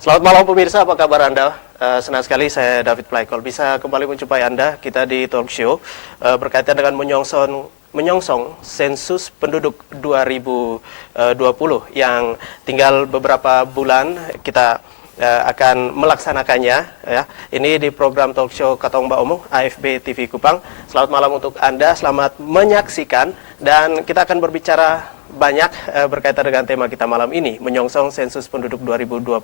Selamat malam pemirsa, apa kabar Anda? Senang sekali saya David Plaikol bisa kembali menjumpai Anda, kita di talk show berkaitan dengan menyongsong sensus penduduk 2020 yang tinggal beberapa bulan kita akan melaksanakannya ya. Ini di program talk show Katong Mbak Omong AFB TV Kupang. Selamat malam untuk Anda, selamat menyaksikan dan kita akan berbicara banyak berkaitan dengan tema kita malam ini, menyongsong sensus penduduk 2020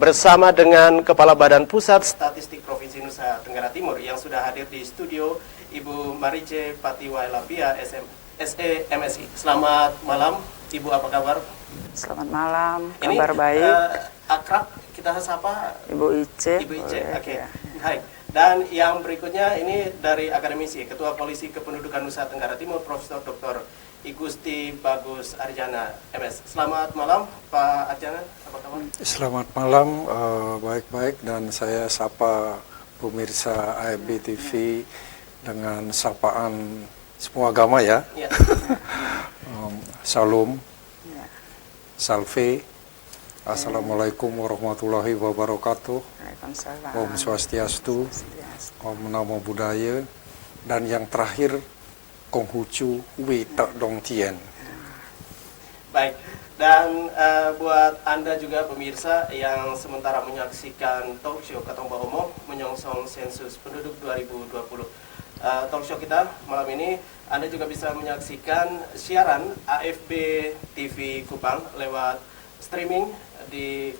bersama dengan Kepala Badan Pusat Statistik Provinsi Nusa Tenggara Timur yang sudah hadir di studio, Ibu Marice Patiwailapia, SE MSI. Selamat malam, Ibu, apa kabar? Selamat malam, Ini, kabar baik. Akrab kita sapa Ibu Ice. Ibu Ice, oke. Ya. Hai. Dan yang berikutnya ini dari akademisi, Ketua Polisi Kependudukan Nusa Tenggara Timur, Profesor Dr. Igusti Bagus Arjana, MS. Selamat malam, Pak Arjana, apa kabar? Selamat malam, baik-baik, dan saya sapa pemirsa AFB TV dengan sapaan semua agama ya. Ya. Salam, Ya. salve, assalamualaikum warahmatullahi wabarakatuh, Waalaikumsalam. Om Swastiastu, Om Namo Buddhaya, dan yang terakhir Konghucu Wei Tak Dong Tien. Baik, dan buat Anda juga pemirsa yang sementara menyaksikan talk show Katong Bahomong menyongsong sensus penduduk 2020. Talk show kita malam ini Anda juga bisa menyaksikan siaran AFB TV Kupang lewat streaming di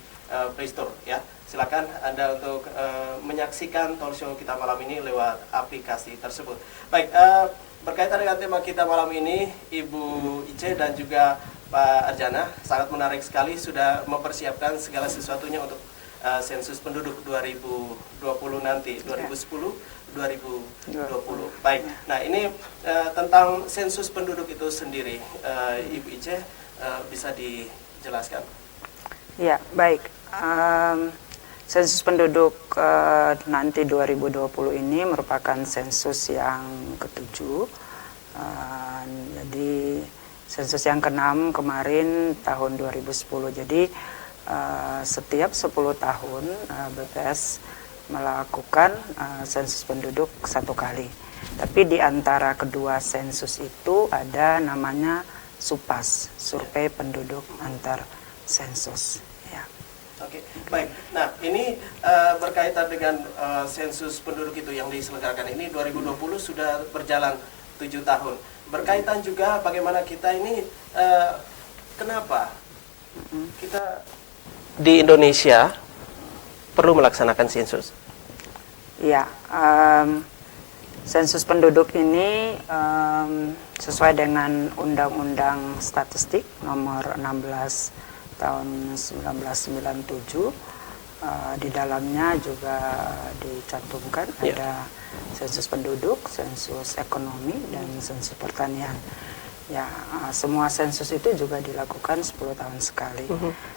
Play Store ya. Silakan Anda untuk menyaksikan talk show kita malam ini lewat aplikasi tersebut. Baik, berkaitan dengan tema kita malam ini, Ibu Ice dan juga Pak Arjana sangat menarik sekali sudah mempersiapkan segala sesuatunya untuk sensus penduduk 2020 nanti, 2010, 2020. Baik, nah ini tentang sensus penduduk itu sendiri, Ibu Ice bisa dijelaskan? Ya, baik. Sensus penduduk nanti 2020 ini merupakan sensus yang ke-7. Jadi sensus yang ke-6 kemarin tahun 2010. Jadi setiap 10 tahun BPS melakukan sensus penduduk 1 kali. Tapi di antara kedua sensus itu ada namanya SUPAS, Survei Penduduk Antar Sensus. Oke, baik. Nah, ini berkaitan dengan sensus penduduk itu yang diselenggarakan ini 2020 sudah berjalan 7 tahun. Berkaitan juga bagaimana kita ini kenapa kita di Indonesia perlu melaksanakan sensus? Ya, sensus penduduk ini sesuai dengan Undang-Undang Statistik nomor 16 tahun 1997, di dalamnya juga dicantumkan ada sensus penduduk, sensus ekonomi, dan sensus pertanian. Ya, semua sensus itu juga dilakukan 10 tahun sekali.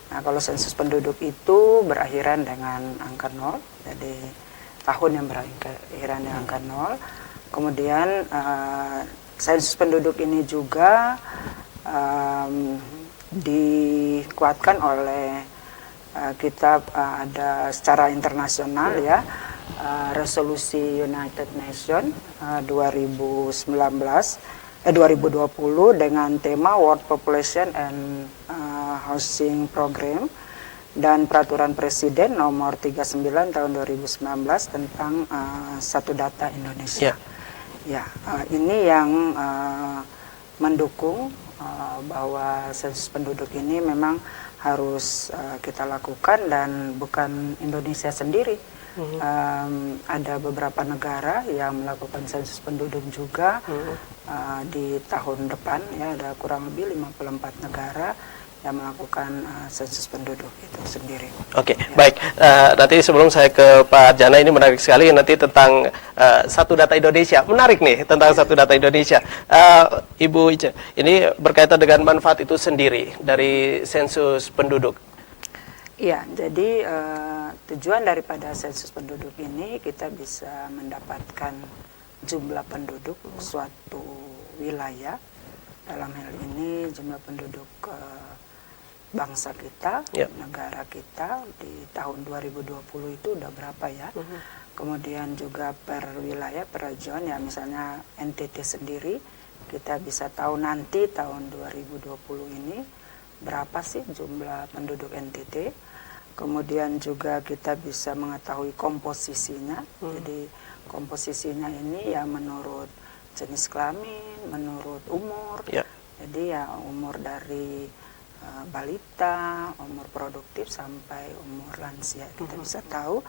Nah, kalau sensus penduduk itu berakhiran dengan angka 0, jadi tahun yang berakhiran dengan angka 0. Kemudian sensus penduduk ini juga dikuatkan oleh kita ada secara internasional ya, resolusi United Nations 2020 dengan tema World Population and Housing Program dan peraturan Presiden nomor 39 tahun 2019 tentang satu data Indonesia. Ya, ini yang mendukung bahwa sensus penduduk ini memang harus kita lakukan dan bukan Indonesia sendiri. Ada beberapa negara yang melakukan sensus penduduk juga di tahun depan ya, ada kurang lebih 54 negara yang melakukan sensus penduduk itu sendiri. Oke, baik. Nanti sebelum saya ke Pak Arjana, ini menarik sekali nanti tentang satu data Indonesia. Menarik nih tentang satu data Indonesia. Ibu Ice, ini berkaitan dengan manfaat itu sendiri dari sensus penduduk. Iya, jadi tujuan daripada sensus penduduk ini kita bisa mendapatkan jumlah penduduk suatu wilayah. Dalam hal ini jumlah penduduk bangsa kita, Ya. negara kita di tahun 2020 itu udah berapa ya. Kemudian juga per wilayah, per region ya, misalnya NTT sendiri, kita bisa tahu nanti tahun 2020 ini berapa sih jumlah penduduk NTT. Kemudian juga kita bisa mengetahui komposisinya. Jadi komposisinya ini ya menurut jenis kelamin, menurut umur. Ya. Jadi ya umur dari balita, umur produktif sampai umur lansia kita bisa tahu.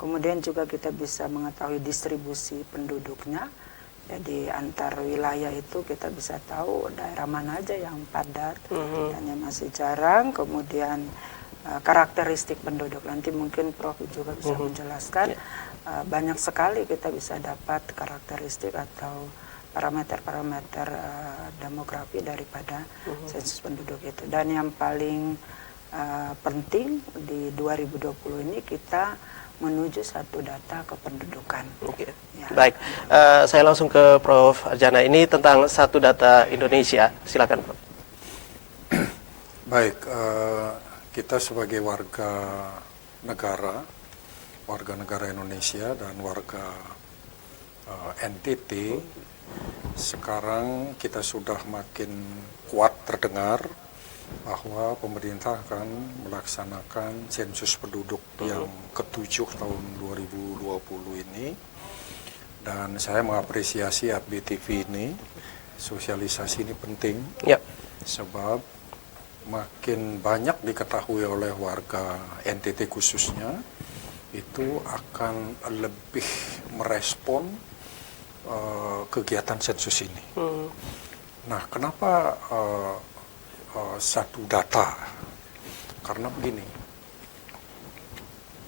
Kemudian juga kita bisa mengetahui distribusi penduduknya. Jadi antar wilayah itu kita bisa tahu daerah mana aja yang padat dan yang masih jarang. Kemudian karakteristik penduduk, nanti mungkin Prof juga bisa menjelaskan. Banyak sekali kita bisa dapat karakteristik atau parameter-parameter demografi daripada sensus penduduk itu. Dan yang paling penting di 2020 ini kita menuju satu data kependudukan. Oke. Ya. Baik, saya langsung ke Prof. Arjana. Ini tentang satu data Indonesia. Silakan, Prof. Baik, kita sebagai warga negara Indonesia dan warga NTT, sekarang kita sudah makin kuat terdengar bahwa pemerintah akan melaksanakan sensus penduduk yang ke-7 tahun 2020 ini. Dan saya mengapresiasi ABTV ini, sosialisasi ini penting, Ya. sebab makin banyak diketahui oleh warga NTT khususnya, itu akan lebih merespon kegiatan sensus ini. Nah, kenapa satu data? Karena begini,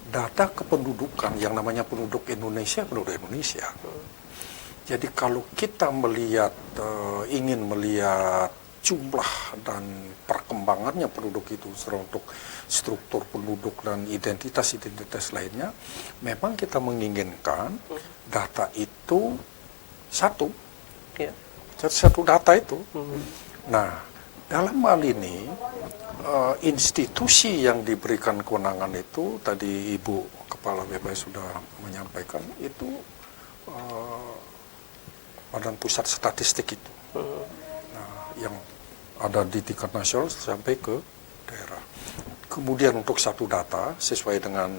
data kependudukan yang namanya penduduk Indonesia. Jadi kalau kita melihat, ingin melihat jumlah dan perkembangannya penduduk itu untuk struktur penduduk dan identitas lainnya, memang kita menginginkan data itu satu, Ya. satu data itu. Nah, dalam hal ini institusi yang diberikan kewenangan itu, tadi Ibu Kepala BPS sudah menyampaikan, itu Badan Pusat Statistik itu, yang ada di tingkat nasional sampai ke daerah. Kemudian untuk satu data, sesuai dengan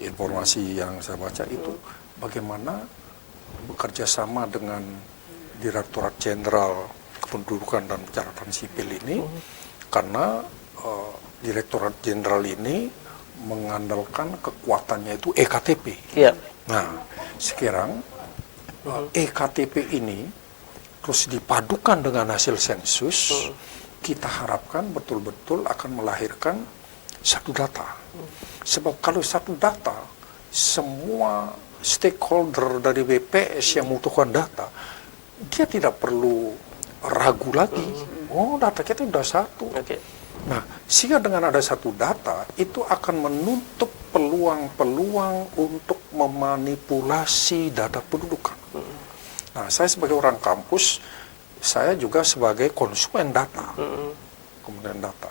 informasi yang saya baca itu, bagaimana bekerja sama dengan Direktorat Jenderal Kependudukan dan Pencatatan Sipil ini, karena Direktorat Jenderal ini mengandalkan kekuatannya itu EKTP. Ya. Nah, sekarang EKTP ini terus dipadukan dengan hasil sensus, kita harapkan betul-betul akan melahirkan satu data. Sebab kalau satu data, semua stakeholder dari BPS yang membutuhkan data, dia tidak perlu ragu lagi. Oh, data kita sudah satu. Oke. Nah, sehingga dengan ada satu data, itu akan menutup peluang-peluang untuk memanipulasi data pendudukan. Nah, saya sebagai orang kampus, saya juga sebagai konsumen data, kemudian data.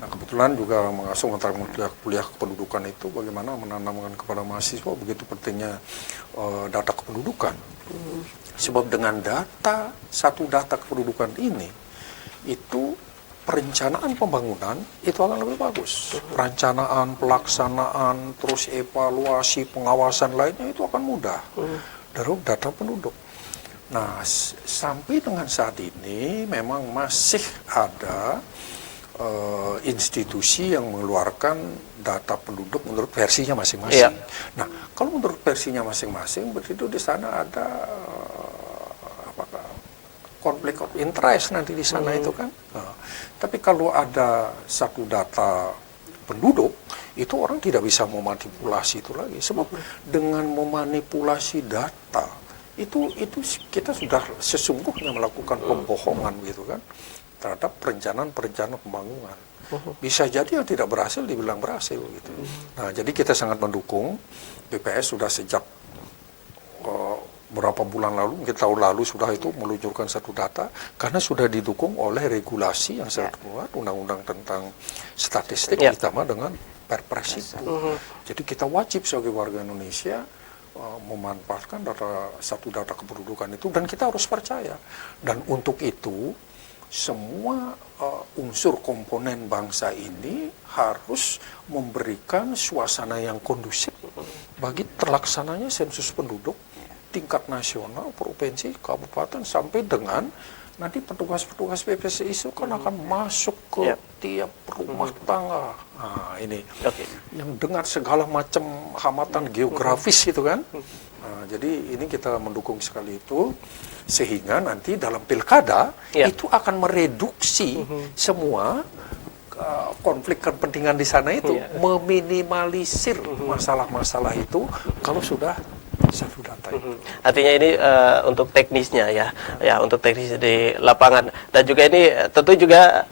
Nah, kebetulan juga mengasuh antara kuliah kependudukan itu bagaimana menanamkan kepada mahasiswa begitu pentingnya data kependudukan. Sebab dengan data, satu data kependudukan ini, itu perencanaan pembangunan itu akan lebih bagus. Perencanaan, pelaksanaan, terus evaluasi, pengawasan lainnya itu akan mudah dari data penduduk. Nah, sampai dengan saat ini memang masih ada institusi yang mengeluarkan data penduduk menurut versinya masing-masing. Iya. Nah, kalau menurut versinya masing-masing, berarti di sana ada konflik of interest nanti di sana itu kan. Nah, tapi kalau ada satu data penduduk, itu orang tidak bisa memanipulasi itu lagi. Sebab dengan memanipulasi data, itu kita sudah sesungguhnya melakukan pembohongan gitu kan terhadap perencanaan pembangunan. Bisa jadi yang tidak berhasil dibilang berhasil gitu. Nah, jadi kita sangat mendukung BPS sudah sejak berapa bulan lalu, mungkin tahun lalu sudah itu meluncurkan satu data karena sudah didukung oleh regulasi yang sangat kuat, undang-undang tentang statistik ditambah dengan Perpres itu. Jadi kita wajib sebagai warga Indonesia memanfaatkan satu data kependudukan itu, dan kita harus percaya. Dan untuk itu semua unsur komponen bangsa ini harus memberikan suasana yang kondusif bagi terlaksananya sensus penduduk tingkat nasional, provinsi, kabupaten, sampai dengan nanti petugas-petugas PPSI itu kan akan masuk ke tiap rumah tangga. Nah, ini yang dengan segala macam hambatan geografis itu kan. Nah, jadi ini kita mendukung sekali itu, sehingga nanti dalam pilkada itu akan mereduksi semua konflik kepentingan di sana itu, meminimalisir masalah-masalah itu kalau sudah satu data itu. Artinya ini untuk teknisnya ya untuk teknis di lapangan, dan juga ini tentu juga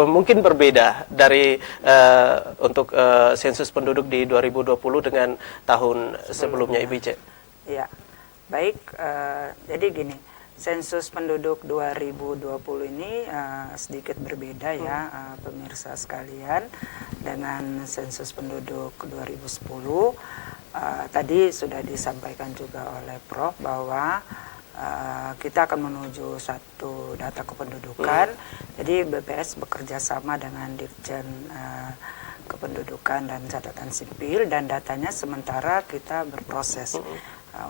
mungkin berbeda dari untuk sensus penduduk di 2020 dengan tahun sebelumnya, Ibu Ice. Ya, baik. Jadi gini, sensus penduduk 2020 ini sedikit berbeda ya, pemirsa sekalian, dengan sensus penduduk 2010. Tadi sudah disampaikan juga oleh Prof bahwa kita akan menuju satu data kependudukan. Jadi BPS bekerja sama dengan Dirjen Kependudukan dan Catatan Sipil, dan datanya sementara kita berproses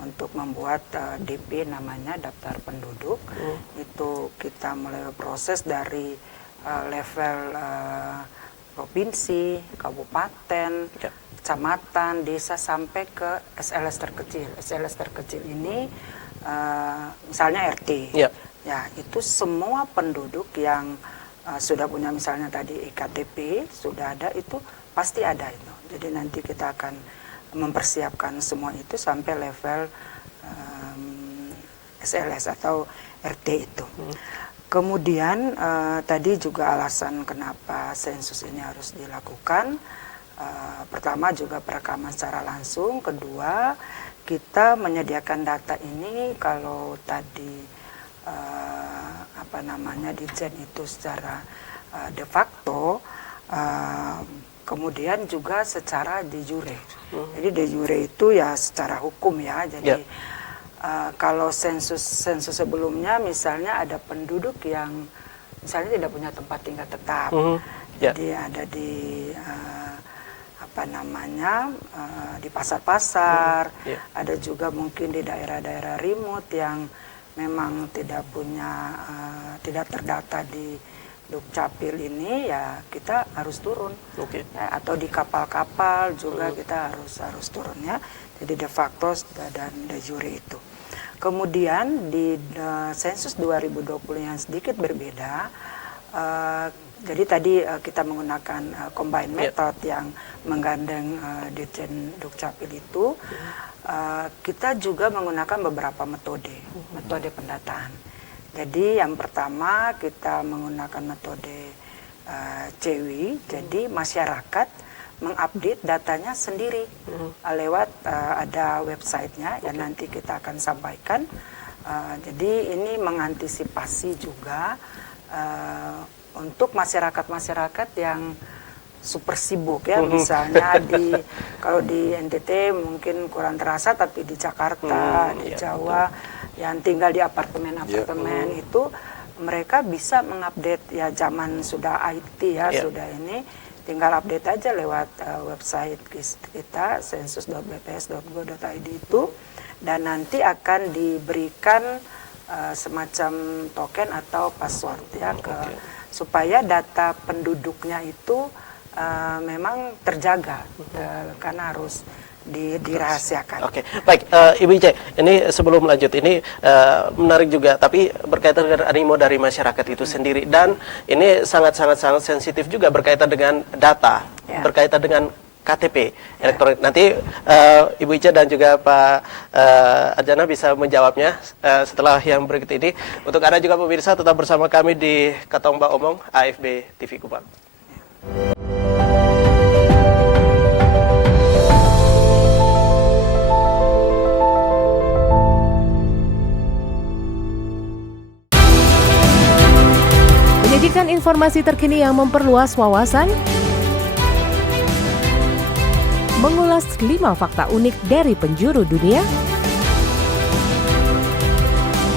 untuk membuat DP, namanya daftar penduduk. Itu kita mulai proses dari level provinsi, kabupaten, kecamatan, desa, sampai ke SLS terkecil. SLS terkecil ini misalnya RT. Ya, itu semua penduduk yang sudah punya misalnya tadi iktp sudah ada, itu pasti ada itu. Jadi nanti kita akan mempersiapkan semua itu sampai level SLS atau RT itu. Kemudian tadi juga alasan kenapa sensus ini harus dilakukan. Pertama juga perekaman secara langsung, kedua kita menyediakan data ini kalau tadi Dirjen itu secara de facto, kemudian juga secara de jure. Jadi de jure itu ya secara hukum ya. Jadi kalau sensus sebelumnya misalnya ada penduduk yang misalnya tidak punya tempat tinggal tetap, jadi ada di di pasar-pasar, ada juga mungkin di daerah-daerah remote yang memang tidak punya, tidak terdata di Dukcapil ini, ya kita harus turun. Ya, atau di kapal-kapal juga kita harus turunnya. Jadi de facto dan de jure itu. Kemudian di sensus 2020 yang sedikit berbeda, jadi tadi kita menggunakan combine method yang menggandeng Dirjen Dukcapil itu. Kita juga menggunakan beberapa metode pendataan. Jadi yang pertama kita menggunakan metode CEWI, jadi masyarakat mengupdate datanya sendiri lewat ada websitenya yang nanti kita akan sampaikan. Jadi ini mengantisipasi juga untuk masyarakat-masyarakat yang super sibuk ya, misalnya kalau di NTT mungkin kurang terasa, tapi di Jakarta, di Jawa, yang tinggal di apartemen-apartemen itu mereka bisa mengupdate ya, zaman sudah IT ya, sudah ini tinggal update aja lewat website kita sensus.bps.go.id itu, dan nanti akan diberikan semacam token atau password ya supaya data penduduknya itu memang terjaga karena harus dirahasiakan. Oke, baik, Ibu Ice, ini sebelum lanjut ini menarik juga, tapi berkaitan dengan animo dari masyarakat itu sendiri, dan ini sangat sensitif juga berkaitan dengan data, berkaitan dengan KTP elektronik. Nanti Ibu Ice dan juga Pak Arjana bisa menjawabnya setelah yang berikut ini. Untuk Anda juga pemirsa, tetap bersama kami di Katong Mbak Omong AFB TV Kupang. informasi terkini yang memperluas wawasan, mengulas 5 fakta unik dari penjuru dunia,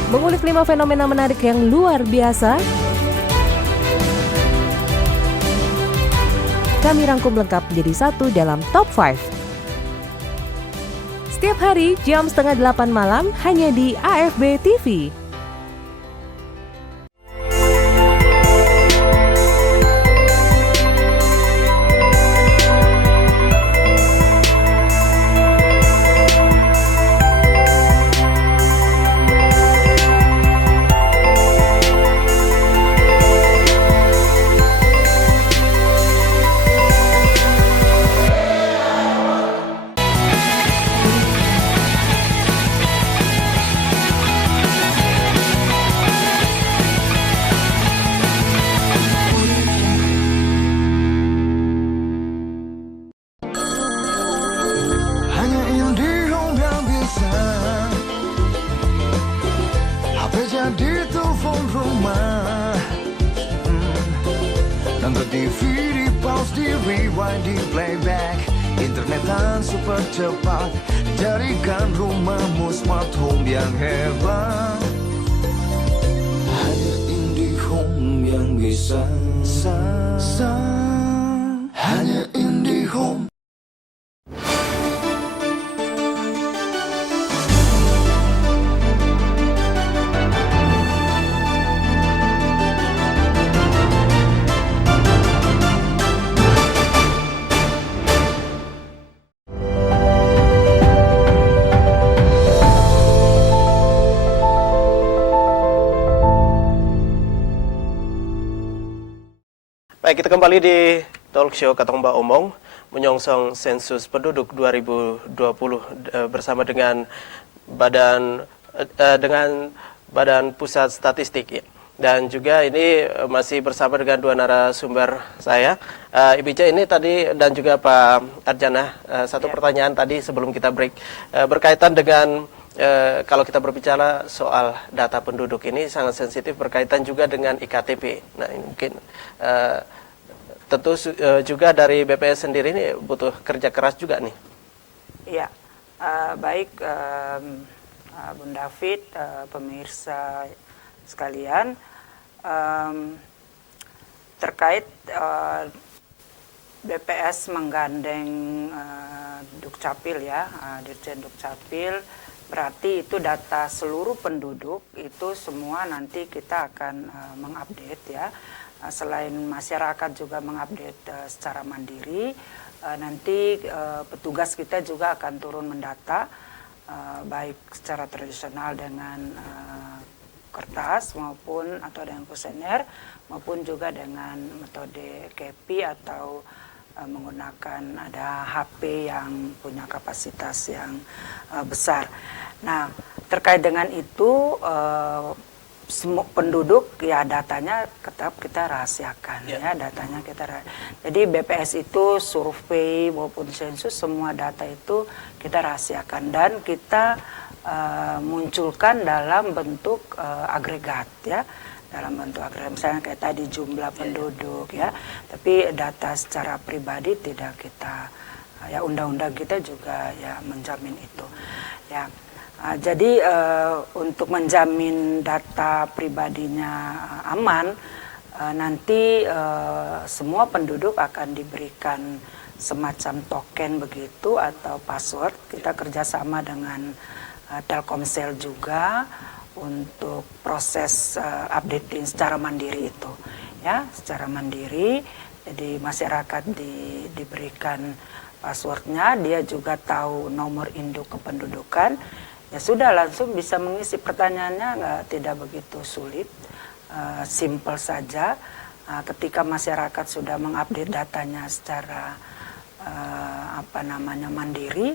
mengulik 5 fenomena menarik yang luar biasa. Kami rangkum lengkap menjadi satu dalam Top 5. Setiap hari jam 7:30 malam hanya di AFB TV. Di telepon rumah nonton TV di pause, di rewind, di playback, internetan super cepat, jadikan rumahmu smart home yang hebat. Hanya IndiHome yang bisa, hanya IndiHome. Baik, kita kembali di talk show Katong Ba Omong menyongsong sensus penduduk 2020 bersama dengan Badan Pusat Statistik ya. Dan juga ini masih bersama dengan dua narasumber saya, Ibu Ica ini tadi dan juga Pak Arjana. Satu pertanyaan tadi sebelum kita break berkaitan dengan kalau kita berbicara soal data penduduk ini sangat sensitif berkaitan juga dengan IKTP. Nah ini mungkin tentu juga dari BPS sendiri ini butuh kerja keras juga nih. Iya, baik Bung David, pemirsa sekalian, terkait BPS menggandeng Dukcapil ya, Dirjen Dukcapil. Berarti itu data seluruh penduduk itu semua nanti kita akan mengupdate ya. Selain masyarakat juga mengupdate secara mandiri, nanti petugas kita juga akan turun mendata baik secara tradisional dengan kertas maupun atau dengan kuesioner maupun juga dengan metode KEPI atau menggunakan ada HP yang punya kapasitas yang besar. Nah, terkait dengan itu semua penduduk ya datanya tetap kita rahasiakan ya datanya kita. Jadi BPS itu survei maupun sensus semua data itu kita rahasiakan dan kita munculkan dalam bentuk agregat ya. Dalam bentuk agregat misalnya kayak tadi jumlah penduduk ya. Tapi data secara pribadi tidak kita ya undang-undang kita juga ya menjamin itu. Ya. Jadi untuk menjamin data pribadinya aman, nanti semua penduduk akan diberikan semacam token begitu atau password. Kita kerjasama dengan Telkomsel juga untuk proses updating secara mandiri itu, ya secara mandiri. Jadi masyarakat diberikan passwordnya, dia juga tahu nomor induk kependudukan. Ya sudah langsung bisa mengisi pertanyaannya, tidak begitu sulit, simple saja. Ketika masyarakat sudah mengupdate datanya secara mandiri,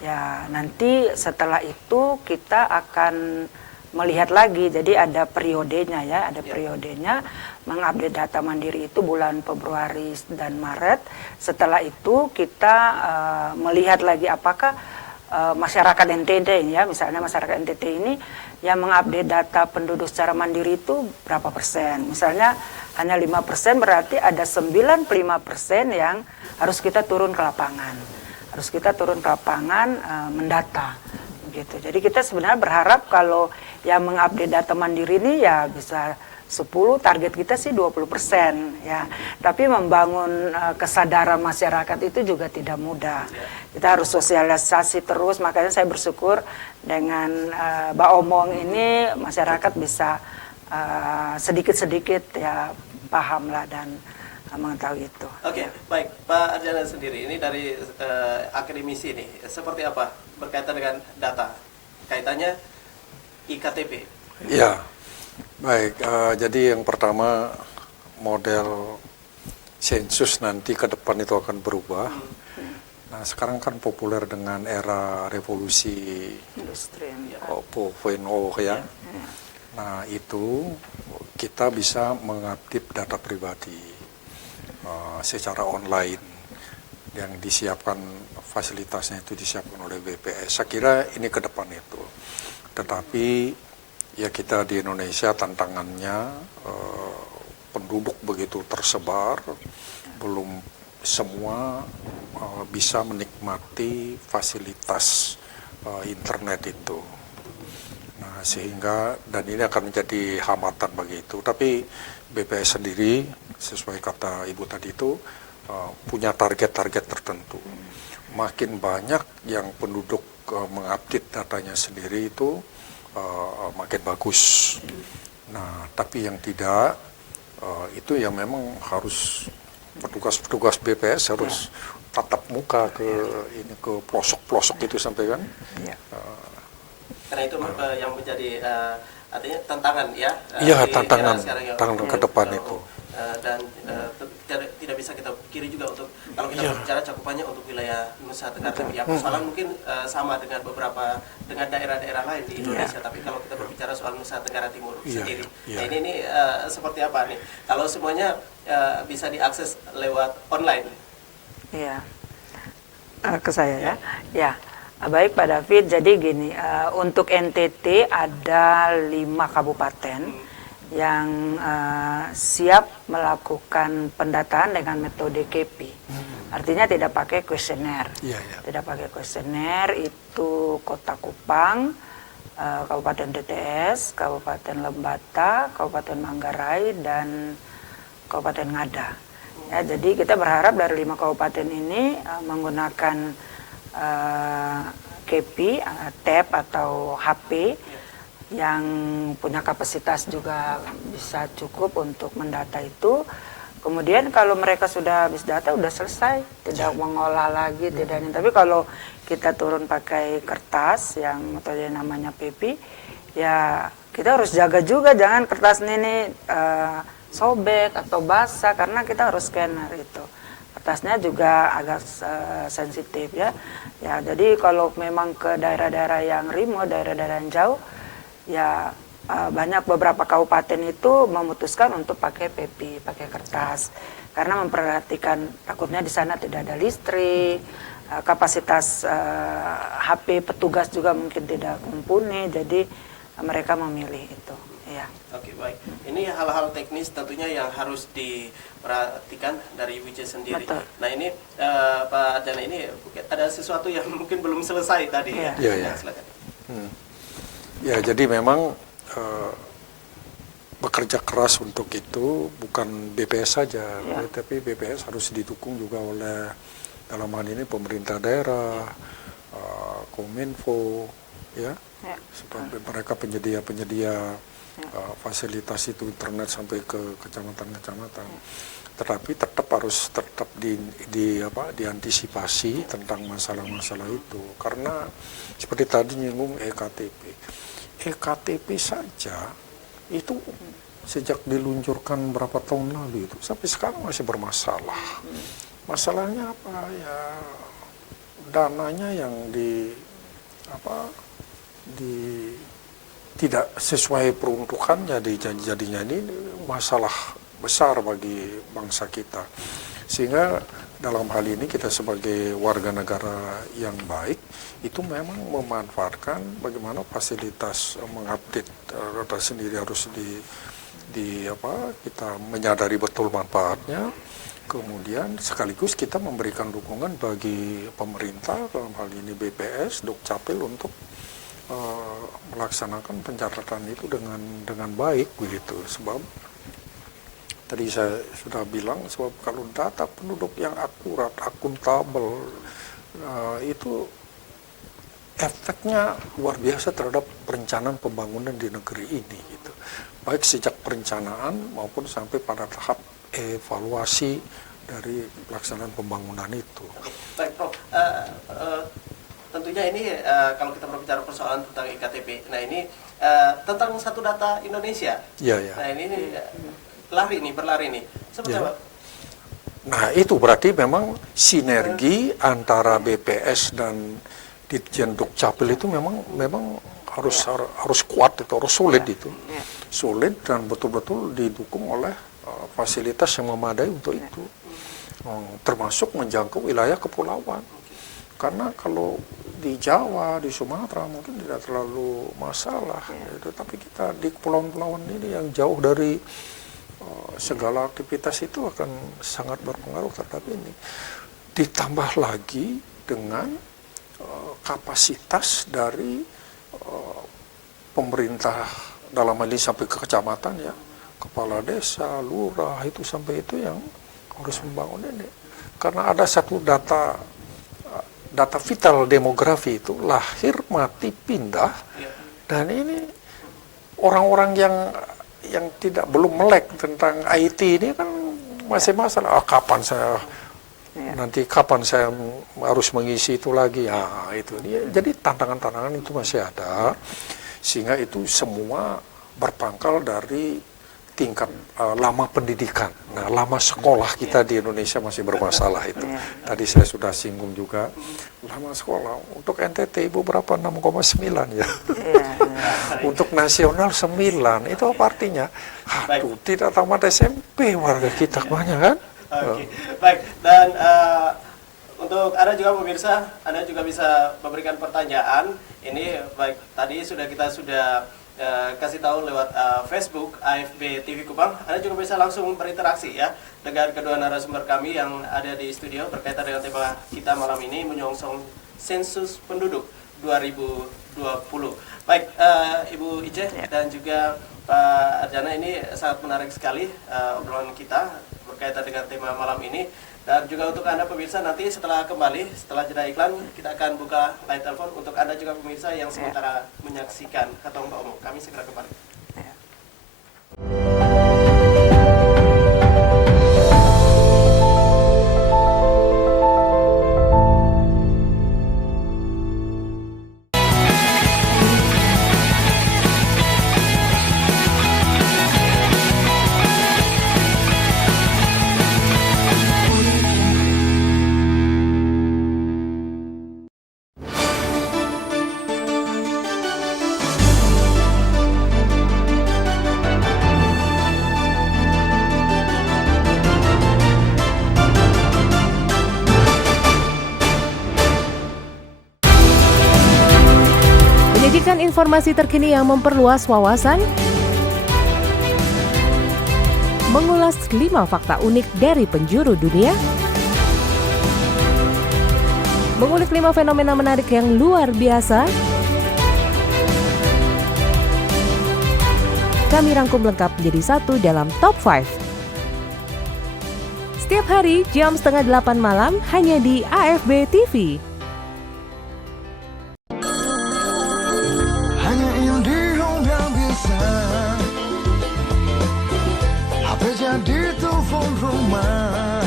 ya nanti setelah itu kita akan melihat lagi. Jadi ada periodenya ya, ada periodenya mengupdate data mandiri itu bulan Februari dan Maret. Setelah itu kita melihat lagi apakah masyarakat NTT ya, misalnya masyarakat NTT ini yang mengupdate data penduduk secara mandiri itu berapa persen. Misalnya hanya 5%, berarti ada 95% yang harus kita turun ke lapangan. Harus kita turun ke lapangan mendata. Gitu. Jadi kita sebenarnya berharap kalau yang mengupdate data mandiri ini ya bisa 10, target kita sih 20% ya. Tapi membangun kesadaran masyarakat itu juga tidak mudah. Kita harus sosialisasi terus, makanya saya bersyukur dengan Mbak Omong ini masyarakat bisa sedikit-sedikit ya paham lah dan mengetahui itu. Oke, baik Pak Arjana sendiri ini dari akademisi ini seperti apa berkaitan dengan data, kaitannya IKTP? Ya, baik. Jadi yang pertama model sensus nanti ke depan itu akan berubah. Nah, sekarang kan populer dengan era revolusi Industri. 4.0 ya. Nah, itu kita bisa mengupdate data pribadi secara online yang disiapkan, fasilitasnya itu disiapkan oleh BPS. Saya kira ini ke depan itu. Tetapi ya kita di Indonesia tantangannya penduduk begitu tersebar, belum semua bisa menikmati fasilitas internet itu. Nah, sehingga dan ini akan menjadi hambatan bagi itu. Tapi BPS sendiri sesuai kata Ibu tadi itu punya target-target tertentu. Makin banyak yang penduduk mengupdate datanya sendiri itu makin bagus. Nah, tapi yang tidak itu yang memang harus petugas-petugas BPS harus tatap muka ke ini ke pelosok-pelosok itu sampai kan. Karena itu yang menjadi artinya tantangan ya. Iya, di tantangan era sekarang yang ke depan itu. Dan tidak bisa kita kiri juga untuk kalau kita berbicara cakupannya untuk wilayah Nusa Tenggara Timur. Ya, persoalan mungkin sama dengan dengan daerah-daerah lain di Indonesia. Tapi kalau kita berbicara soal Nusa Tenggara Timur sendiri, nah ini seperti apa nih? Kalau semuanya bisa diakses lewat online. Iya, ke saya ya. Ya, baik Pak David. Jadi gini, untuk NTT ada 5 kabupaten yang siap melakukan pendataan dengan metode KP. Artinya tidak pakai kuesioner. Tidak pakai kuesioner, itu Kota Kupang, Kabupaten TTS, Kabupaten Lembata, Kabupaten Manggarai, dan Kabupaten Ngada. Ya, jadi kita berharap dari 5 kabupaten ini menggunakan KP, tab atau HP yang punya kapasitas juga bisa cukup untuk mendata itu. Kemudian kalau mereka sudah habis data udah selesai, tidak mengolah lagi, tidak ini. Tapi kalau kita turun pakai kertas yang metode namanya PP, ya kita harus jaga juga jangan kertas ini sobek atau basah karena kita harus scanner itu. Kertasnya juga agak sensitif ya. Ya, jadi kalau memang ke daerah-daerah yang remote, daerah-daerah yang jauh, ya banyak beberapa kabupaten itu memutuskan untuk pakai PP, pakai kertas, karena memperhatikan takutnya di sana tidak ada listrik, kapasitas HP petugas juga mungkin tidak mumpuni, jadi mereka memilih itu. Ya. Oke, baik. Ini hal-hal teknis tentunya yang harus diperhatikan dari Wijaya sendiri. Betul. Nah ini Pak Arjana ini ada sesuatu yang mungkin belum selesai tadi. Iya. Silakan. Ya, jadi memang bekerja keras untuk itu bukan BPS saja, tapi BPS harus didukung juga oleh dalam hal ini pemerintah daerah, Kominfo, seperti mereka penyedia fasilitas itu internet sampai ke kecamatan-kecamatan. Tetapi tetap harus diantisipasi tentang masalah-masalah itu, karena seperti tadi nyinggung EKTP saja itu sejak diluncurkan berapa tahun lalu itu sampai sekarang masih bermasalah. Masalahnya apa ya, dananya yang tidak sesuai peruntukannya, jadinya ini masalah besar bagi bangsa kita. Sehingga dalam hal ini kita sebagai warga negara yang baik itu memang memanfaatkan bagaimana fasilitas mengupdate data sendiri harus kita menyadari betul manfaatnya, kemudian sekaligus kita memberikan dukungan bagi pemerintah dalam hal ini BPS, Dukcapil untuk melaksanakan pencatatan itu dengan baik begitu. Sebab tadi saya sudah bilang, sebab kalau data penduduk yang akurat, akuntabel, itu efeknya luar biasa terhadap perencanaan pembangunan di negeri ini gitu. Baik sejak perencanaan maupun sampai pada tahap evaluasi dari pelaksanaan pembangunan itu. Baik, Prof. Tentunya ini kalau kita berbicara persoalan tentang iktp, nah ini tentang satu data Indonesia. Iya, ya. Nah ini berlari nih. Seperti Ya. apa? Nah itu berarti memang sinergi antara BPS dan Ditjen Dukcapil itu memang harus kuat, itu harus solid itu. Solid dan betul-betul didukung oleh fasilitas yang memadai untuk itu. Termasuk menjangkau wilayah kepulauan. Karena kalau di Jawa, di Sumatera mungkin tidak terlalu masalah. Gitu. Tapi kita di kepulauan-kepulauan ini yang jauh dari segala aktivitas itu akan sangat berpengaruh terhadap ini. Ditambah lagi dengan kapasitas dari pemerintah dalam hal ini sampai ke kecamatan ya, kepala desa, lurah itu sampai itu yang harus membangun ini. Karena ada satu data vital demografi itu lahir, mati, pindah, dan ini orang-orang yang belum melek tentang IT ini kan masih masalah. Kapan saya harus mengisi itu lagi? Ya itu. Jadi tantangan-tantangan itu masih ada, sehingga itu semua berpangkal dari tingkat lama pendidikan. Nah, lama sekolah kita di Indonesia masih bermasalah itu. Tadi saya sudah singgung juga, lama sekolah. Untuk NTT Ibu berapa? 6,9 ya. Untuk nasional 9. Itu apa artinya? Aduh, tidak tamat SMP warga kita banyak kan? Oke. Baik. Dan untuk Anda juga pemirsa, Anda juga bisa memberikan pertanyaan. Ini baik tadi kita sudah kasih tahu lewat Facebook AFB TV Kupang. Anda juga bisa langsung berinteraksi ya dengan kedua narasumber kami yang ada di studio berkaitan dengan tema kita malam ini, menyongsong sensus penduduk 2020. Baik, Ibu Ice dan juga Pak Arjana, ini sangat menarik sekali obrolan kita berkaitan dengan tema malam ini. Dan juga untuk Anda pemirsa, nanti setelah jeda iklan, kita akan buka line telepon untuk Anda juga pemirsa yang sementara menyaksikan Katong Pak Omo. Kami segera kembali. Menyajikan informasi terkini yang memperluas wawasan, mengulas 5 fakta unik dari penjuru dunia, mengulik 5 fenomena menarik yang luar biasa. Kami rangkum lengkap menjadi satu dalam Top 5. Setiap hari jam 7:30 malam hanya di AFB TV. Hanya IndiHome yang bisa HP jadi telepon rumah,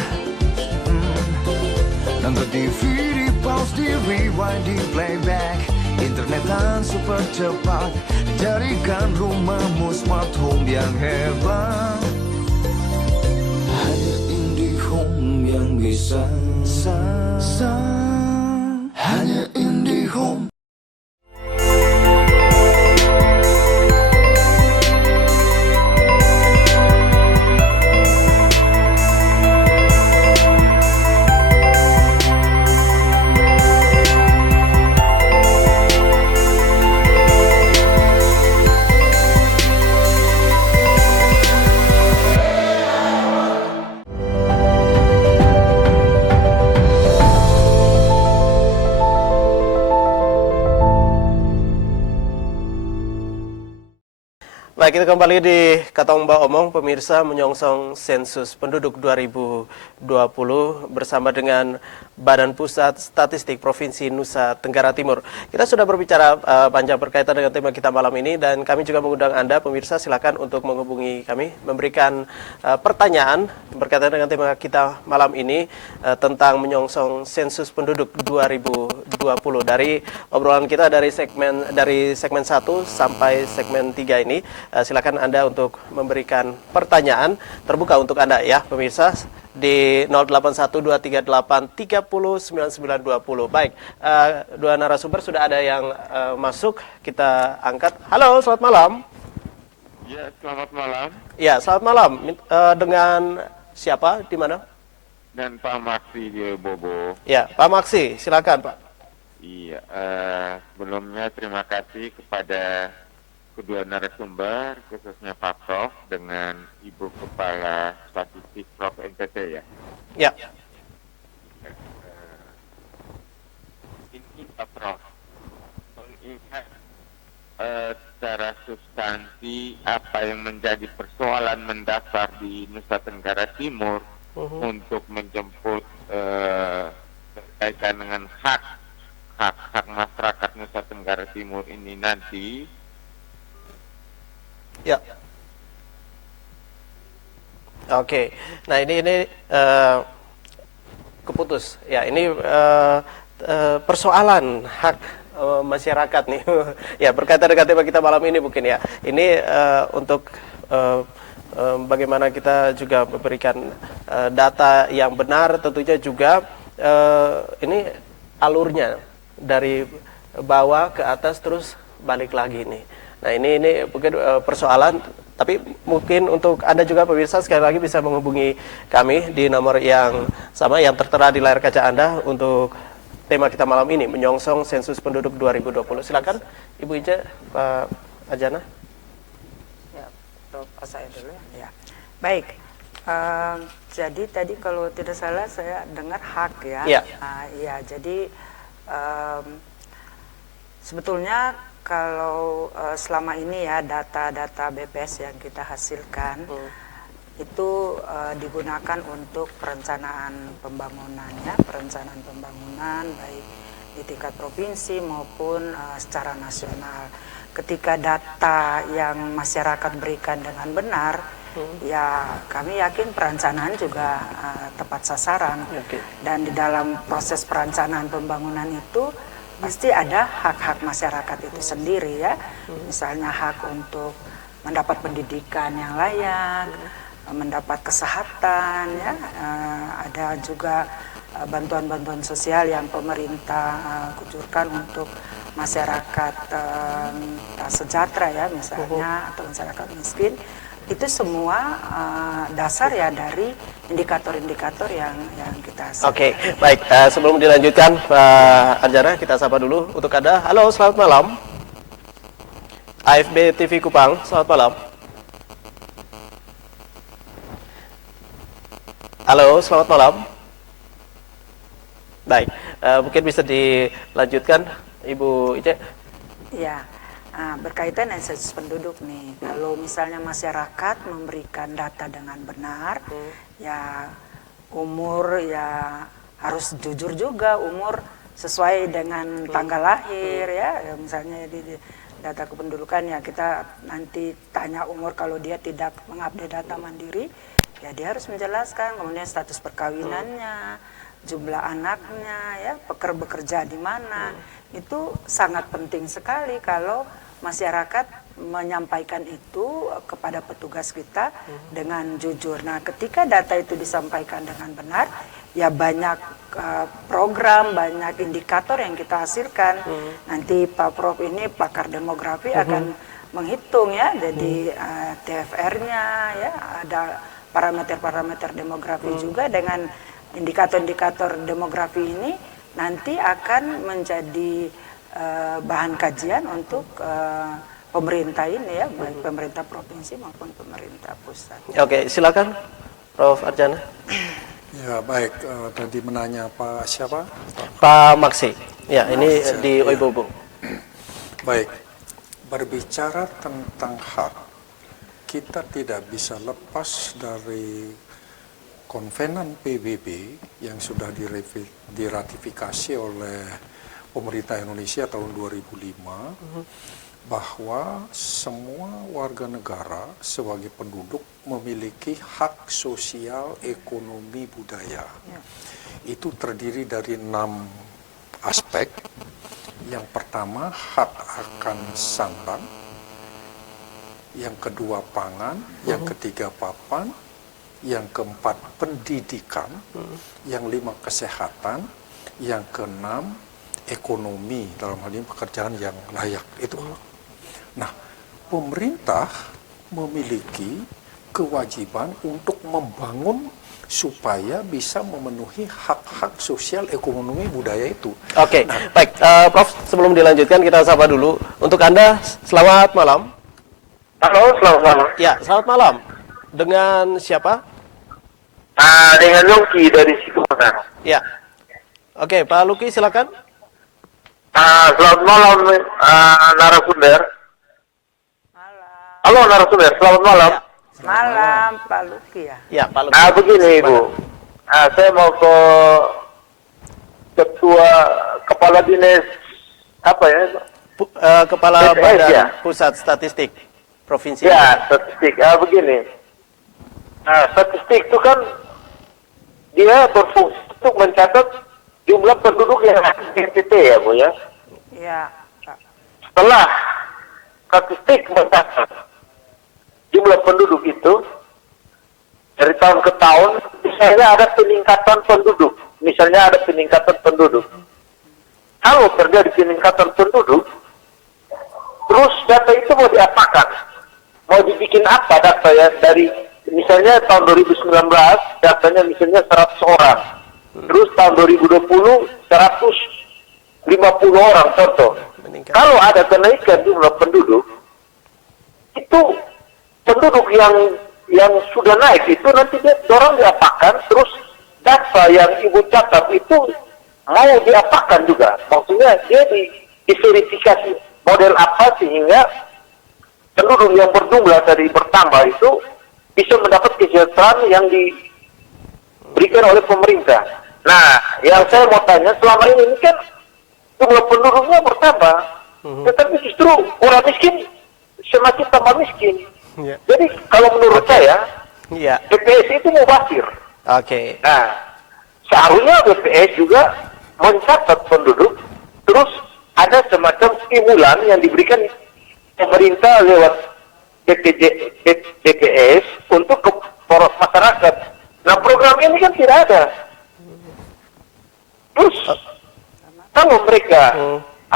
nonton TV di pause, di rewind, di playback, internetan super cepat, jadikan rumahmu smart home yang hebat. Hanya IndiHome yang bisa, hanya IndiHome. Baik, kita kembali di Katong Mbak Omong, pemirsa menyongsong sensus penduduk 2020 bersama dengan Badan Pusat Statistik Provinsi Nusa Tenggara Timur. Kita sudah berbicara panjang berkaitan dengan tema kita malam ini dan kami juga mengundang Anda, pemirsa, silakan untuk menghubungi kami, memberikan pertanyaan berkaitan dengan tema kita malam ini tentang menyongsong sensus penduduk 2020. Dari obrolan kita dari segmen 1 sampai segmen 3 ini, silakan Anda untuk memberikan pertanyaan terbuka untuk Anda ya, pemirsa, di 081238309920. Baik, dua narasumber sudah ada yang masuk, kita angkat. Halo, selamat malam. Ya, selamat malam. Ya, selamat malam. Dengan siapa, di mana? Dan Pak Maksi di Bobo. Ya, Pak Maksi, silakan Pak. Iya, sebelumnya terima kasih kepada kedua narasumber, khususnya Pak Prof dengan Ibu Kepala Statistik Prof NTT ya. Ya. Ini Pak Prof, mengingat secara substansi apa yang menjadi persoalan mendasar di Nusa Tenggara Timur untuk menjemput berkaitan dengan hak masyarakat Nusa Tenggara Timur ini nanti. Ya. Oke. Nah, ini keputus. Ya, ini persoalan hak masyarakat nih. Ya, berkaitan dengan tema kita malam ini mungkin ya. Ini untuk bagaimana kita juga memberikan data yang benar, tentunya juga ini alurnya dari bawah ke atas terus balik lagi nih. Nah, ini mungkin persoalan, tapi mungkin untuk Anda juga pemirsa sekali lagi bisa menghubungi kami di nomor yang sama yang tertera di layar kaca Anda untuk tema kita malam ini, menyongsong sensus penduduk 2020. Silakan Ibu Ija, Pak Ajana. Ya, Prof, saya dulu ya. Baik, jadi tadi kalau tidak salah saya dengar hak ya. Iya. Ya, jadi sebetulnya kalau selama ini ya data-data BPS yang kita hasilkan itu digunakan untuk perencanaan pembangunannya, perencanaan pembangunan baik di tingkat provinsi maupun secara nasional. Ketika data yang masyarakat berikan dengan benar, ya kami yakin perencanaan juga tepat sasaran. Dan di dalam proses perencanaan pembangunan itu pasti ada hak-hak masyarakat itu sendiri ya, misalnya hak untuk mendapat pendidikan yang layak, mendapat kesehatan ya, ada juga bantuan-bantuan sosial yang pemerintah kucurkan untuk masyarakat sejahtera ya misalnya, atau masyarakat miskin. Itu semua dasar ya dari indikator-indikator yang kita hasilkan. Oke, baik. Sebelum dilanjutkan, Pak Arjana, kita sapa dulu untuk Anda. Halo, selamat malam. AFB TV Kupang, selamat malam. Halo, selamat malam. Baik, mungkin bisa dilanjutkan, Ibu Ice. Ya. Berkaitan dengan sensus penduduk nih, kalau misalnya masyarakat memberikan data dengan benar, ya umur ya harus jujur juga, umur sesuai dengan tanggal lahir ya, misalnya di data kependudukan ya kita nanti tanya umur, kalau dia tidak mengupdate data mandiri, ya dia harus menjelaskan, kemudian status perkawinannya, jumlah anaknya, ya bekerja di mana, itu sangat penting sekali kalau masyarakat menyampaikan itu kepada petugas kita dengan jujur. Nah, ketika data itu disampaikan dengan benar, ya banyak program, banyak indikator yang kita hasilkan. Nanti Pak Prof ini pakar demografi akan menghitung ya, jadi TFR-nya ya, ada parameter-parameter demografi juga. Dengan indikator-indikator demografi ini nanti akan menjadi bahan kajian untuk pemerintah ini ya, baik pemerintah provinsi maupun pemerintah pusat. Oke, silakan Prof Arjana. Ya baik, tadi menanya Pak siapa? Pak Maksi. Ya, ini di Oibobo. Baik, berbicara tentang hak, kita tidak bisa lepas dari konvenan PBB yang sudah diratifikasi oleh pemerintah Indonesia tahun 2005 bahwa semua warga negara sebagai penduduk memiliki hak sosial, ekonomi, budaya. Itu terdiri dari 6 aspek. Yang pertama, hak akan sandang. Yang kedua, pangan. Yang ketiga, papan. Yang keempat, pendidikan. Yang 5, kesehatan. Yang keenam, ekonomi, dalam hal ini pekerjaan yang layak. Itu. Nah, pemerintah memiliki kewajiban untuk membangun supaya bisa memenuhi hak-hak sosial, ekonomi, budaya itu. Oke, baik. Prof, sebelum dilanjutkan kita sapa dulu. Untuk Anda, selamat malam. Halo, selamat malam. Ya, selamat malam. Dengan siapa? Dengan Luki dari Situmorang. Ya. Oke, Pak Luki silakan. Selamat malam, narasumber. Halo, narasumber. Selamat malam. Ya. Malam, Pak Luki ya. Ya, Pak Luki. Begini, Ibu. Saya mau ke Ketua Kepala Dinas apa ya? Kepala BPS, Badan ya? Pusat Statistik Provinsi. Ya, statistik. Begini. Statistik itu kan dia berfungsi untuk mencatat jumlah penduduk yang ada di NTT ya, Bu ya. Iya, Pak. Setelah statistik mencatat jumlah penduduk itu dari tahun ke tahun, misalnya ada peningkatan penduduk. Kalau terjadi peningkatan penduduk, terus data itu mau diapakan? Mau dibikin apa data ya? Dari misalnya tahun 2019 datanya misalnya 100 orang. Terus tahun 2020 150 orang contoh. Meningkat. Kalau ada kenaikan jumlah penduduk, itu penduduk yang sudah naik itu nanti orang diapakan, terus data yang Ibu catat itu mau diapakan juga. Maksudnya dia diverifikasi model apa sehingga penduduk yang berjumlah tadi bertambah itu bisa mendapat kesejahteraan yang diberikan oleh pemerintah. Nah, yang saya mau tanya, selama ini kan jumlah penduduknya bertambah, tetapi justru orang miskin semakin tambah miskin. Ya. Jadi kalau menurut saya, Ya. BPS itu mubazir. Oke. Nah, seharusnya BPS juga mencatat penduduk, terus ada semacam stimulan yang diberikan pemerintah lewat BPS untuk ke masyarakat. Nah, program ini kan tidak ada. Terus, kalau mereka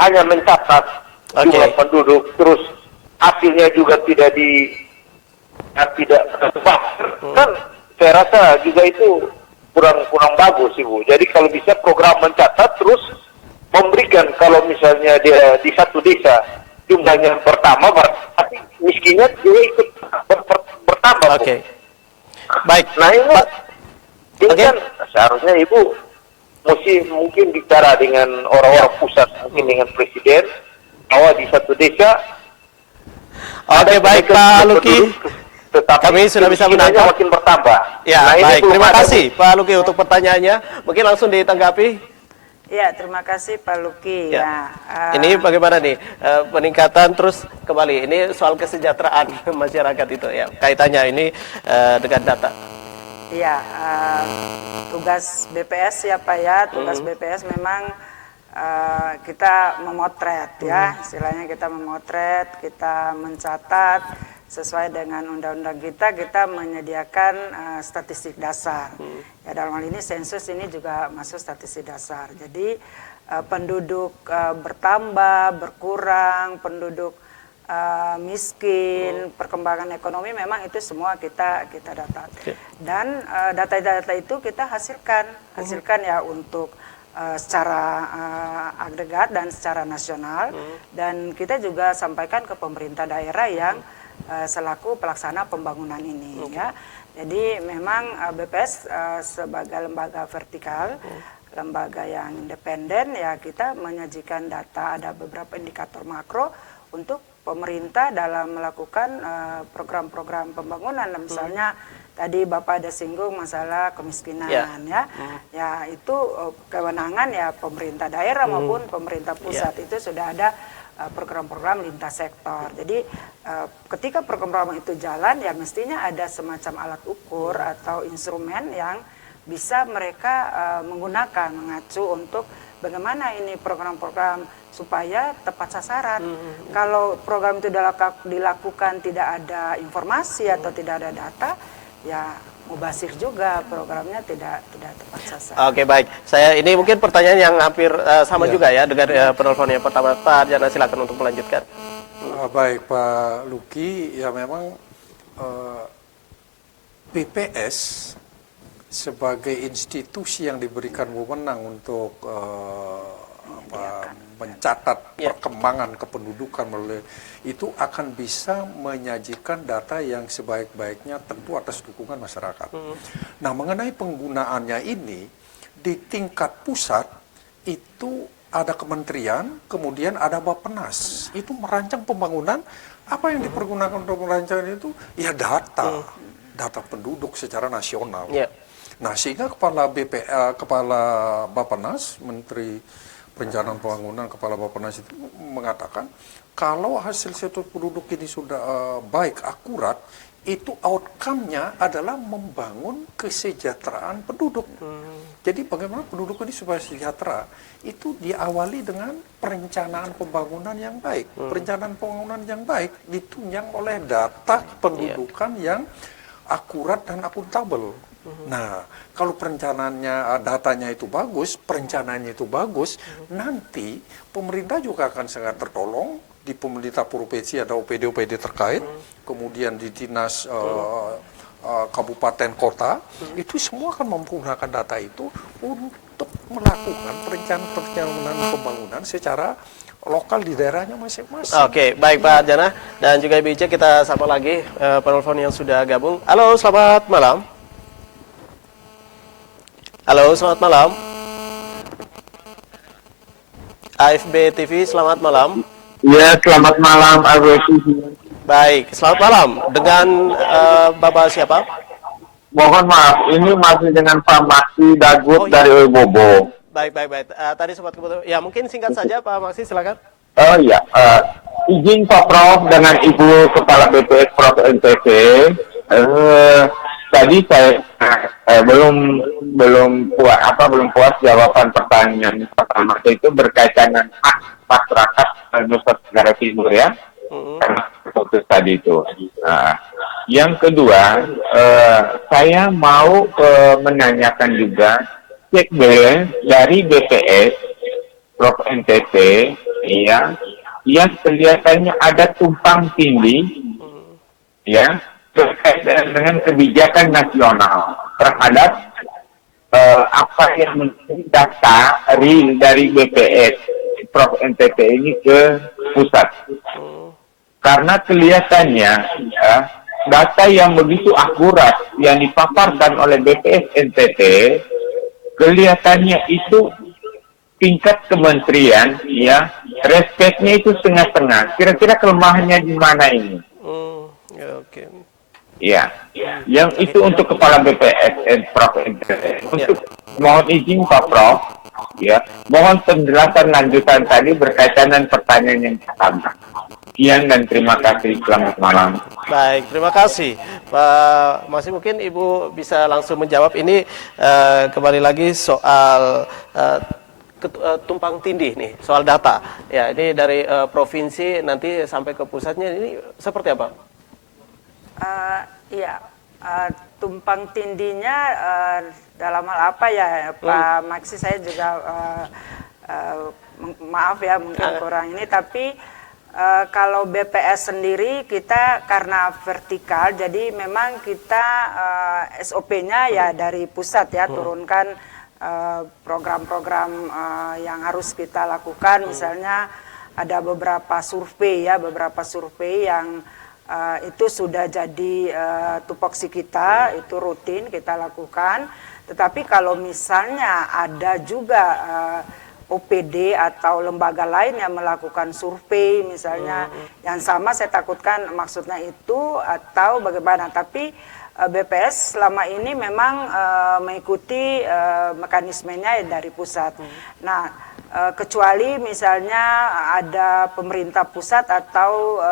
hanya mencatat jumlah penduduk, terus hasilnya juga tidak kan saya rasa juga itu kurang bagus, Ibu. Jadi kalau bisa program mencatat terus memberikan, kalau misalnya dia di satu desa jumlahnya bertambah, tapi miskinnya juga ikut bertambah. Oke. Baik. Nah ini Oke. kan seharusnya Ibu mungkin bicara dengan orang-orang pusat, mungkin dengan presiden, bahwa di satu desa. Oke, baik Pak Luki. Kami sudah bisa menangkap. Makin bertambah. Ya, nah, baik. ini Terima kasih Pak Luki untuk pertanyaannya. Mungkin langsung ditanggapi. Ya, terima kasih Pak Luki. Ya. Ya, Ini bagaimana nih peningkatan terus kembali. Ini soal kesejahteraan masyarakat itu ya. Kaitannya ini dengan data. Iya, tugas BPS ya Pak ya, tugas BPS memang kita memotret ya, istilahnya kita memotret, kita mencatat sesuai dengan undang-undang kita menyediakan statistik dasar. Ya, dalam hal ini sensus ini juga masuk statistik dasar. Jadi penduduk bertambah, berkurang, penduduk miskin, perkembangan ekonomi memang itu semua kita data. Dan data-data itu kita hasilkan ya untuk secara agregat dan secara nasional, dan kita juga sampaikan ke pemerintah daerah yang selaku pelaksana pembangunan ini ya. Jadi memang BPS sebagai lembaga vertikal, lembaga yang independen ya, kita menyajikan data, ada beberapa indikator makro untuk pemerintah dalam melakukan program-program pembangunan. Misalnya tadi Bapak ada singgung masalah kemiskinan ya itu kewenangan ya pemerintah daerah maupun pemerintah pusat itu sudah ada program-program lintas sektor. Jadi ketika program-program itu jalan ya mestinya ada semacam alat ukur atau instrumen yang bisa mereka menggunakan mengacu untuk bagaimana ini program-program supaya tepat sasaran. Kalau program itu dilakukan tidak ada informasi atau tidak ada data, ya mubazir juga programnya tidak tepat sasaran. Oke, baik. Saya ini mungkin pertanyaan yang hampir sama juga ya dengan penelpon yang pertama. Pak Jana, silakan untuk melanjutkan. Baik Pak Luki, ya memang BPS sebagai institusi yang diberikan wewenang untuk mencatat perkembangan kependudukan melalui itu akan bisa menyajikan data yang sebaik-baiknya tentu atas dukungan masyarakat. Nah, mengenai penggunaannya ini di tingkat pusat itu ada kementerian, kemudian ada Bappenas. Itu merancang pembangunan, apa yang dipergunakan untuk merancang itu ya data penduduk secara nasional. Nah, sehingga kepala Bappenas, Menteri Perencanaan Pembangunan, kepala Bappenas itu mengatakan kalau hasil sensus penduduk ini sudah baik, akurat, itu outcome-nya adalah membangun kesejahteraan penduduk. Jadi bagaimana penduduk ini supaya sejahtera, itu diawali dengan perencanaan pembangunan yang baik. Perencanaan pembangunan yang baik ditunjang oleh data pendudukan yang akurat dan akuntabel. Nah, kalau perencanaannya, datanya itu bagus, perencanaannya itu bagus, nanti pemerintah juga akan sangat tertolong. Di pemerintah provinsi ada OPD-OPD terkait, kemudian di dinas kabupaten kota, itu semua akan menggunakan data itu untuk melakukan perencanaan pembangunan secara lokal di daerahnya masing-masing. Oke, baik Pak Jana dan juga Ibu Ica, kita sapa lagi penelpon yang sudah gabung. Halo, selamat malam. Halo, selamat malam. AFB TV, selamat malam. Ya, selamat malam AFB TV. Baik, selamat malam. Dengan Bapak siapa? Mohon maaf, ini masih dengan Pak Maksi Dagut dari Bobo. Baik. Tadi sempat kebetulan. Ya, mungkin singkat saja Pak Maksi, silakan. Oh iya, izin Pak Prof dengan Ibu Kepala BPS Prof NTT. Tadi saya belum puas jawaban pertanyaan pertama itu berkaitan dengan hak masyarakat Nusa Tenggara Timur ya, fokus tadi itu. Yang kedua, saya mau menanyakan juga cek balance dari BPS Prof NTT ya, yang kelihatannya ada tumpang tindih ya berkaitan dengan kebijakan nasional terhadap apa yang menjadi data real dari BPS Prof NTT ini ke pusat. Karena kelihatannya ya, data yang begitu akurat yang dipaparkan oleh BPS NTT kelihatannya itu tingkat kementerian ya respeknya itu setengah-setengah. Kira-kira kelemahannya di mana ini? Ya, yang itu untuk Kepala BPS Prof NTT. Untuk mohon izin Pak Prof, ya, mohon penjelasan lanjutan tadi berkaitan dengan pertanyaan yang pertama. Sekian dan terima kasih. Selamat malam. Baik, terima kasih Pak. Masih mungkin Ibu bisa langsung menjawab ini kembali lagi soal tumpang tindih nih, soal data. Ya, ini dari provinsi nanti sampai ke pusatnya ini seperti apa? Tumpang tindihnya dalam hal apa ya Pak Maksi, saya juga maaf ya mungkin kurang ini, tapi kalau BPS sendiri kita karena vertikal, jadi memang kita SOP-nya ya dari pusat ya, turunkan program-program yang harus kita lakukan. Misalnya ada beberapa survei yang itu sudah jadi tupoksi kita, itu rutin kita lakukan. Tetapi kalau misalnya ada juga OPD atau lembaga lain yang melakukan survei misalnya yang sama, saya takutkan maksudnya itu atau bagaimana. Tapi BPS selama ini memang mengikuti mekanismenya dari pusat. Nah, kecuali misalnya ada pemerintah pusat atau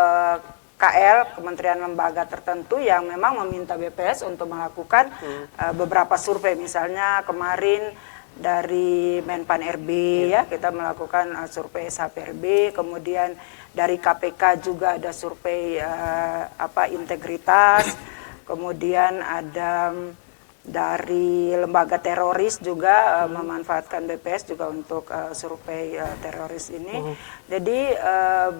KL, kementerian lembaga tertentu yang memang meminta BPS untuk melakukan beberapa survei. Misalnya kemarin dari Menpan RB ya, kita melakukan survei SHPRB, kemudian dari KPK juga ada survei integritas, kemudian ada dari lembaga teroris juga memanfaatkan BPS juga untuk survei teroris ini. Jadi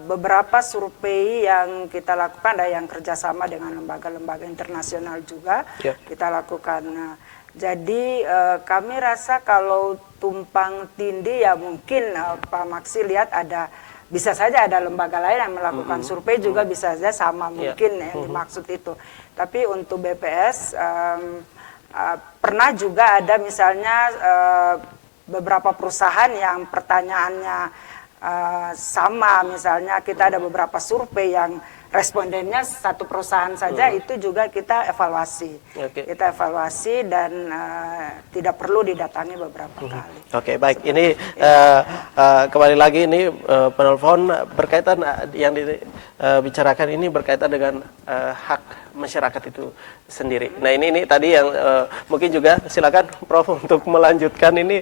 beberapa survei yang kita lakukan ada yang kerjasama dengan lembaga-lembaga internasional juga kita lakukan. Nah, jadi kami rasa kalau tumpang tindih ya mungkin Pak Maksi lihat bisa saja ada lembaga lain yang melakukan survei juga bisa saja sama mungkin yang dimaksud itu. Tapi untuk BPS pernah juga ada misalnya beberapa perusahaan yang pertanyaannya sama, misalnya kita ada beberapa survei yang respondennya satu perusahaan saja, itu juga kita evaluasi. Kita evaluasi dan tidak perlu didatangi beberapa kali. Oke, baik. Ini kembali lagi ini penelpon berkaitan yang dibicarakan ini berkaitan dengan hak masyarakat itu sendiri. Nah ini tadi yang mungkin juga silakan Prof untuk melanjutkan ini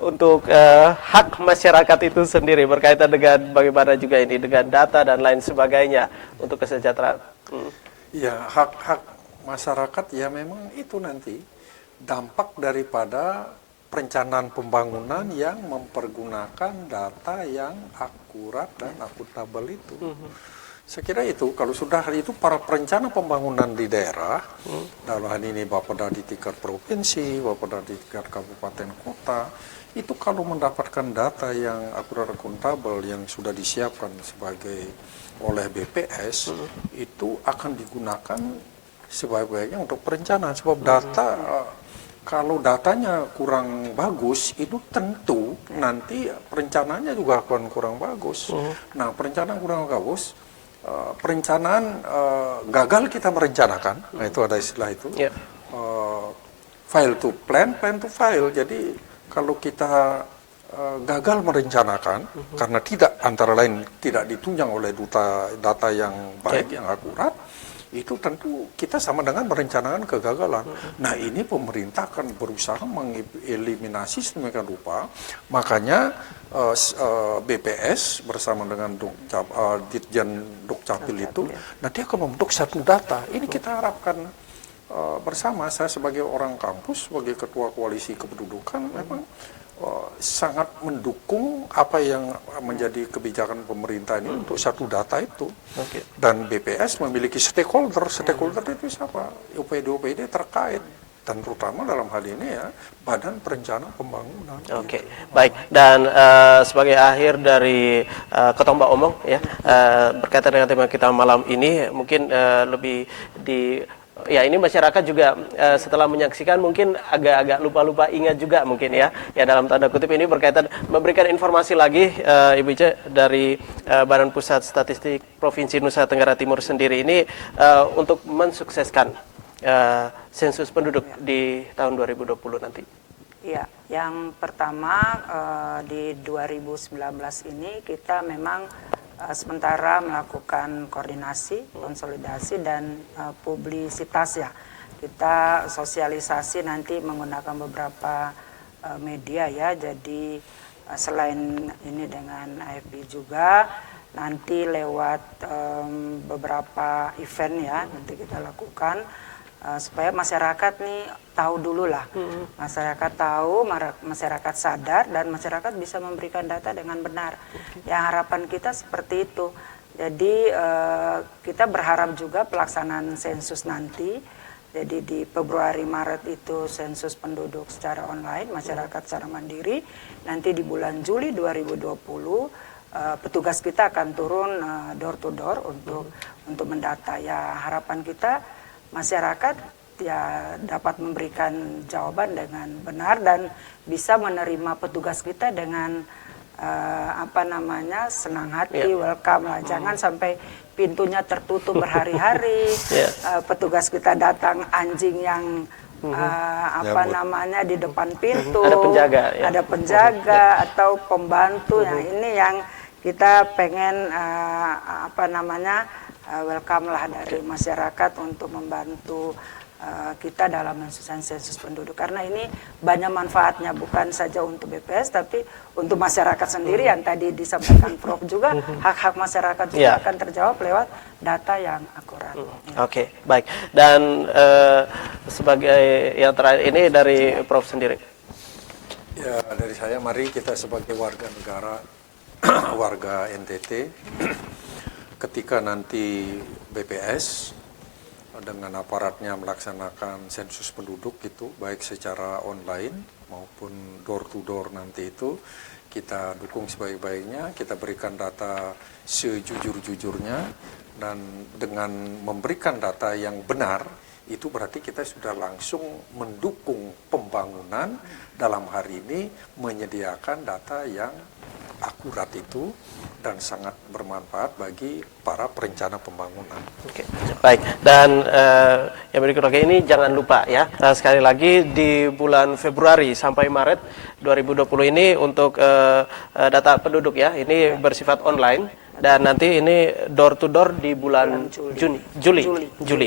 untuk hak masyarakat itu sendiri berkaitan dengan bagaimana juga ini dengan data dan lain sebagainya untuk kesejahteraan. Ya, hak masyarakat ya memang itu nanti dampak daripada perencanaan pembangunan yang mempergunakan data yang akurat dan akuntabel itu. Saya kira itu, kalau sudah itu para perencana pembangunan di daerah, dalam hal ini Bapeda di tingkat provinsi, Bapeda di tingkat kabupaten kota, itu kalau mendapatkan data yang akurat akuntabel yang sudah disiapkan oleh BPS, itu akan digunakan sebaik-baiknya untuk perencanaan. Sebab data, kalau datanya kurang bagus, itu tentu nanti perencanaannya juga akan kurang bagus. Nah, perencanaan kurang bagus, perencanaan gagal kita merencanakan, nah itu ada istilah itu, fail to plan, plan to fail. Jadi kalau kita gagal merencanakan karena antara lain tidak ditunjang oleh data yang baik, yang akurat, itu tentu kita sama dengan merencanakan kegagalan. Nah ini pemerintah akan berusaha mengeliminasi sedemikian rupa, makanya BPS bersama dengan Ditjen Dukcapil itu nanti akan membentuk satu data. Ini kita harapkan bersama. Saya sebagai orang kampus, sebagai ketua koalisi kependudukan memang sangat mendukung apa yang menjadi kebijakan pemerintah ini untuk satu data itu. Dan BPS memiliki stakeholder itu siapa? UPD terkait. Dan terutama dalam hal ini ya Badan Perencanaan Pembangunan. Oke, baik. Dan sebagai akhir dari Ketua Mbak Omong ya berkaitan dengan tema kita malam ini mungkin lebih ini masyarakat juga setelah menyaksikan mungkin agak-agak lupa-lupa ingat juga mungkin ya dalam tanda kutip ini berkaitan memberikan informasi lagi Ibu Ica dari Badan Pusat Statistik Provinsi Nusa Tenggara Timur sendiri ini untuk mensukseskan sensus penduduk di tahun 2020 nanti. Ya, yang pertama di 2019 ini kita memang sementara melakukan koordinasi, konsolidasi dan publisitas ya. Kita sosialisasi nanti menggunakan beberapa media ya. Jadi selain ini dengan AFP juga nanti lewat beberapa event ya nanti kita lakukan supaya masyarakat nih tahu dulu lah, masyarakat tahu, masyarakat sadar dan masyarakat bisa memberikan data dengan benar. Yang harapan kita seperti itu. Jadi kita berharap juga pelaksanaan sensus nanti, jadi di Februari Maret itu sensus penduduk secara online, masyarakat secara mandiri. Nanti di bulan Juli 2020 petugas kita akan turun door to door untuk mendata. Ya harapan kita masyarakat ya dapat memberikan jawaban dengan benar dan bisa menerima petugas kita dengan senang hati, welcome lah. Jangan sampai pintunya tertutup berhari-hari, petugas kita datang anjing yang di depan pintu, ada penjaga atau pembantu. Yang ini yang kita pengen welcome lah dari masyarakat untuk membantu kita dalam mensusun sensus penduduk, karena ini banyak manfaatnya, bukan saja untuk BPS tapi untuk masyarakat sendiri. Yang tadi disampaikan Prof juga, hak-hak masyarakat juga akan terjawab lewat data yang akurat. Oke, baik. Dan sebagai yang terakhir ini dari Prof sendiri. Ya, dari saya, mari kita sebagai warga negara, warga NTT, ketika nanti BPS dengan aparatnya melaksanakan sensus penduduk itu, baik secara online maupun door to door nanti itu, kita dukung sebaik-baiknya, kita berikan data sejujur-jujurnya, dan dengan memberikan data yang benar, itu berarti kita sudah langsung mendukung pembangunan, dalam hari ini menyediakan data yang akurat itu dan sangat bermanfaat bagi para perencana pembangunan. Oke, baik. Dan yang berikut lagi ini jangan lupa ya, sekali lagi di bulan Februari sampai Maret 2020 ini untuk data penduduk ya, ini bersifat online. Dan nanti ini door to door di bulan Juli,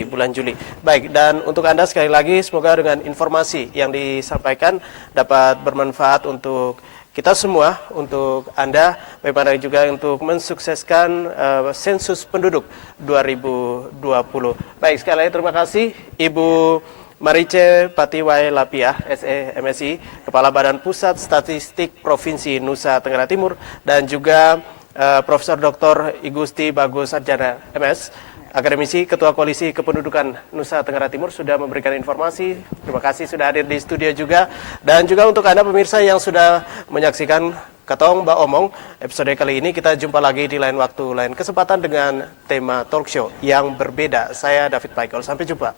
bulan Juli. Baik, dan untuk Anda sekali lagi semoga dengan informasi yang disampaikan dapat bermanfaat untuk kita semua, untuk Anda, bagaimana juga untuk mensukseskan sensus penduduk 2020. Baik, sekali lagi terima kasih Ibu Marice Patiwai Lapia, SE MSI, Kepala Badan Pusat Statistik Provinsi Nusa Tenggara Timur, dan juga Profesor Dr. Igusti Bagus Arjana, MS, akademisi Ketua Koalisi Kependudukan Nusa Tenggara Timur, sudah memberikan informasi. Terima kasih sudah hadir di studio juga. Dan juga untuk Anda pemirsa yang sudah menyaksikan Ketong Mbak Omong, episode kali ini kita jumpa lagi di lain waktu, lain kesempatan dengan tema talk show yang berbeda. Saya David Michael, sampai jumpa.